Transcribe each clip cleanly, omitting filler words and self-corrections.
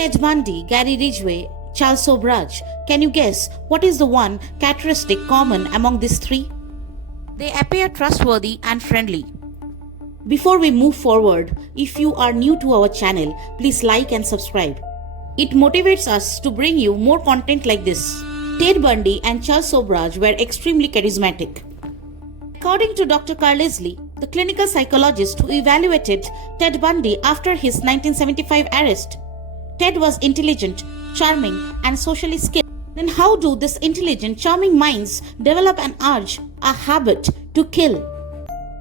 Ted Bundy, Gary Ridgway, Charles Sobraj. Can you guess what is the one characteristic common among these three? They appear trustworthy and friendly. Before we move forward, if you are new to our channel, please like and subscribe. It motivates us to bring you more content like this. Ted Bundy and Charles Sobraj were extremely charismatic. According to Dr. Carlisle, the clinical psychologist who evaluated Ted Bundy after his 1975 arrest, Ted was intelligent, charming, and socially skilled. Then how do these intelligent, charming minds develop an urge, a habit to kill?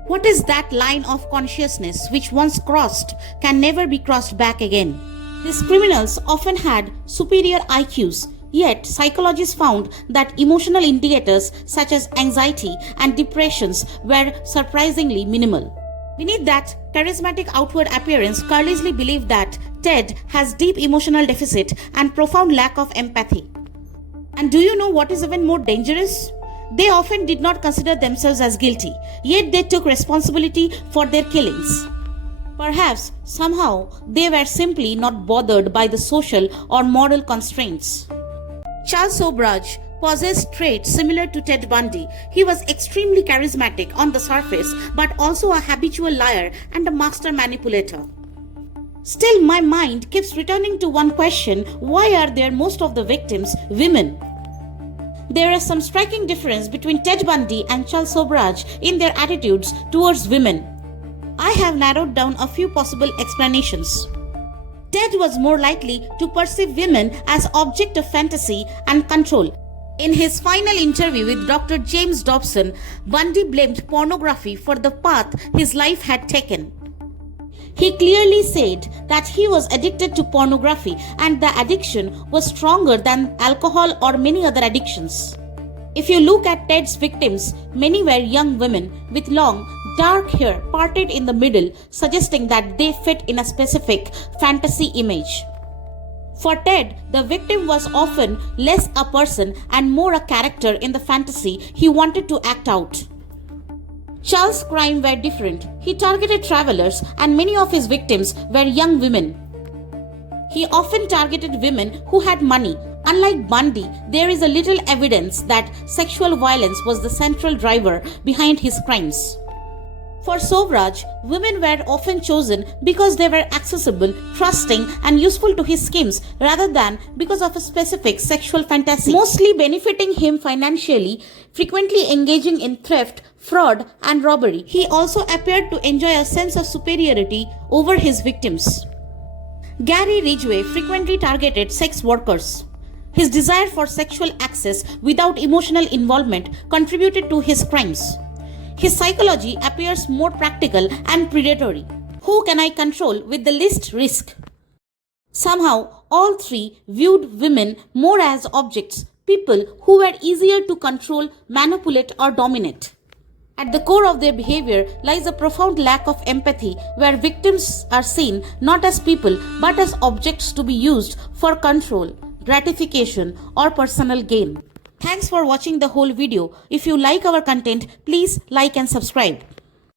What is that line of consciousness which once crossed can never be crossed back again? These criminals often had superior IQs, yet psychologists found that emotional indicators such as anxiety and depressions were surprisingly minimal. Beneath that charismatic outward appearance, Carlisle believed that Ted has deep emotional deficit and profound lack of empathy. And do you know what is even more dangerous? They often did not consider themselves as guilty, yet they took responsibility for their killings. Perhaps, somehow, they were simply not bothered by the social or moral constraints. Charles Sobraj possessed traits similar to Ted Bundy. He was extremely charismatic on the surface, but also a habitual liar and a master manipulator. Still, my mind keeps returning to one question: why are there most of the victims women? There is some striking difference between Ted Bundy and Charles Sobraj in their attitudes towards women. I have narrowed down a few possible explanations. Ted was more likely to perceive women as object of fantasy and control. In his final interview with Dr. James Dobson, Bundy blamed pornography for the path his life had taken. He clearly said that he was addicted to pornography and the addiction was stronger than alcohol or many other addictions. If you look at Ted's victims, many were young women with long, dark hair parted in the middle, suggesting that they fit in a specific fantasy image. For Ted, the victim was often less a person and more a character in the fantasy he wanted to act out. Charles' crimes were different. He targeted travelers and many of his victims were young women. He often targeted women who had money. Unlike Bundy, there is a little evidence that sexual violence was the central driver behind his crimes. For Sobraj, women were often chosen because they were accessible, trusting, and useful to his schemes rather than because of a specific sexual fantasy, mostly benefiting him financially, frequently engaging in theft, fraud, and robbery. He also appeared to enjoy a sense of superiority over his victims. Gary Ridgway frequently targeted sex workers. His desire for sexual access without emotional involvement contributed to his crimes. His psychology appears more practical and predatory. Who can I control with the least risk? Somehow, all three viewed women more as objects, people who were easier to control, manipulate, or dominate. At the core of their behavior lies a profound lack of empathy, where victims are seen not as people but as objects to be used for control, gratification, or personal gain. Thanks for watching the whole video. If you like our content, please like and subscribe.